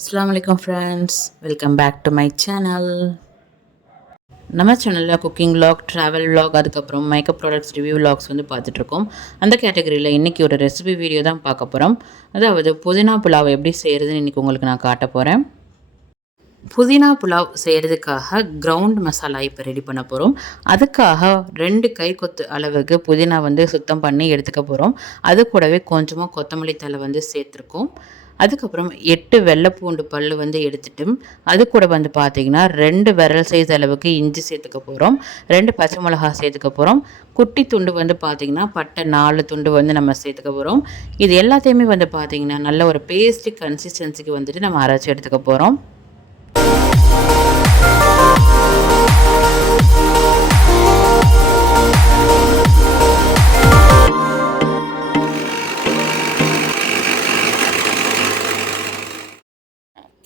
Assalamu alaikum friends, welcome back to my channel. நம்ம சேனலில் cooking vlog, travel vlog, அதுக்கப்புறம் makeup products review vlogs வந்து பார்த்துட்ருக்கோம். அந்த கேட்டகரியில் இன்றைக்கி ஒரு ரெசிபி வீடியோ தான் பார்க்க போகிறோம். அதாவது புதினா புலாவ் எப்படி செய்கிறதுன்னு இன்றைக்கி உங்களுக்கு நான் காட்ட போகிறேன். புதினா புலாவ் செய்கிறதுக்காக கிரவுண்ட் மசாலா இப்போ ரெடி பண்ண போகிறோம். அதுக்காக 2 கை கொத்து அளவுக்கு புதினா வந்து சுத்தம் பண்ணி எடுத்துக்க போகிறோம். அது கூடவே கொஞ்சமாக கொத்தமல்லி தழை வந்து சேர்த்துருக்கோம். அதுக்கப்புறம் 8 வெள்ளைப்பூண்டு பல் வந்து எடுத்துட்டு அது கூட வந்து பார்த்திங்கன்னா 2 விரல் சைஸ் அளவுக்கு இஞ்சி சேர்த்துக்க போகிறோம். 2 பச்சை மிளகா சேர்த்துக்க போகிறோம். குட்டி துண்டு வந்து பார்த்திங்கன்னா பட்டை 4 துண்டு வந்து நம்ம சேர்த்துக்க போகிறோம். இது எல்லாத்தையுமே வந்து பார்த்திங்கன்னா நல்ல ஒரு பேஸ்ட் கன்சிஸ்டன்சிக்கு வந்துட்டு நம்ம அரைச்சி எடுத்துக்க போகிறோம்.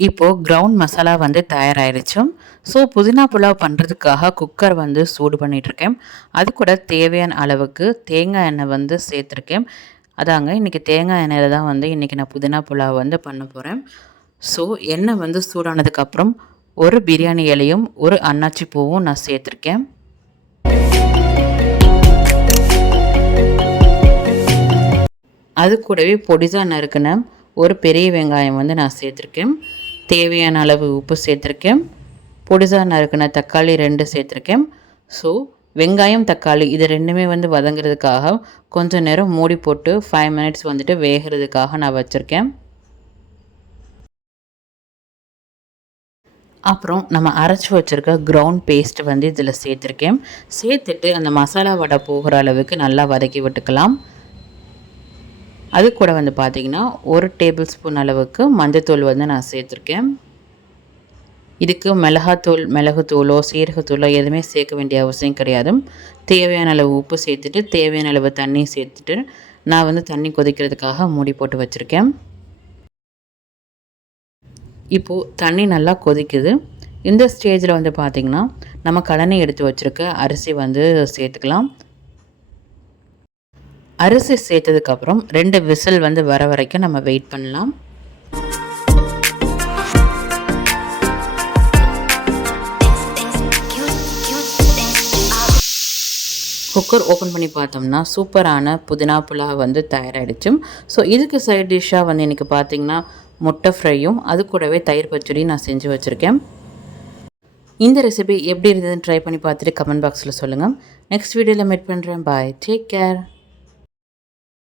இப்போது கிரவுண்ட் மசாலா வந்து தயாராகிடுச்சு. ஸோ புதினா புலாவ் பண்ணுறதுக்காக குக்கர் வந்து சூடு பண்ணிகிட்ருக்கேன். அது கூட தேவையான அளவுக்கு தேங்காய் எண்ணெய் வந்து சேர்த்துருக்கேன். அதாங்க இன்றைக்கி தேங்காய் எண்ணெயில் தான் வந்து இன்றைக்கி நான் புதினா புலாவ் வந்து பண்ண போகிறேன். ஸோ எண்ணெய் வந்து சூடானதுக்கப்புறம் ஒரு பிரியாணி இலையும் ஒரு அன்னாச்சி பூவும் நான் சேர்த்துருக்கேன். அது கூடவே பொடிசாக நறுக்குன ஒரு பெரிய வெங்காயம் வந்து நான் சேர்த்துருக்கேன். தேவையான அளவு உப்பு சேர்த்துருக்கேன். பொடிசாக நறுக்குன தக்காளி 2 சேர்த்துருக்கேன். ஸோ வெங்காயம் தக்காளி இது ரெண்டுமே வந்து வதங்கிறதுக்காக கொஞ்சம் நேரம் மூடி போட்டு 5 மினிட்ஸ் வந்துட்டு வேகிறதுக்காக நான் வச்சுருக்கேன். அப்புறம் நம்ம அரைச்சி வச்சுருக்க கிரவுண்ட் பேஸ்ட் வந்து இதில் சேர்த்துருக்கேன். சேர்த்துட்டு அந்த மசாலா வடை போகிற அளவுக்கு நல்லா வதக்கி விட்டுக்கலாம். அது கூட வந்து பார்த்திங்கன்னா 1 டேபிள் ஸ்பூன் அளவுக்கு மஞ்சத்தூள் வந்து நான் சேர்த்துருக்கேன். இதுக்கு மிளகாத்தூள், மிளகுத்தூளோ சீரகத்தூளோ எதுவுமே சேர்க்க வேண்டிய அவசியம் கிடையாது. தேவையான அளவு உப்பு சேர்த்துட்டு தேவையான அளவு தண்ணி சேர்த்துட்டு நான் வந்து தண்ணி கொதிக்கிறதுக்காக மூடி போட்டு வச்சுருக்கேன். இப்போது தண்ணி நல்லா கொதிக்குது. இந்த ஸ்டேஜில் வந்து பார்த்திங்கன்னா நம்ம கழனி எடுத்து வச்சுருக்க அரிசி வந்து சேர்த்துக்கலாம். அரிசி சேர்த்ததுக்கப்புறம் 2 விசில் வந்து வர வரைக்கும் நம்ம வெயிட் பண்ணலாம். குக்கர் ஓப்பன் பண்ணி பார்த்தோம்னா சூப்பரான புதினா புலாவ் வந்து தயாராகிடுச்சு. ஸோ இதுக்கு சைட் டிஷ்ஷாக வந்து எனக்கு பார்த்திங்கன்னா முட்டை ஃப்ரையும் அது கூடவே தயிர் பச்சடியும் நான் செஞ்சு வச்சுருக்கேன். இந்த ரெசிபி எப்படி இருந்ததுன்னு ட்ரை பண்ணி பார்த்துட்டு கமெண்ட் பாக்ஸில் சொல்லுங்கள். நெக்ஸ்ட் வீடியோவில் மீட் பண்ணுறேன். பாய், டேக் கேர்.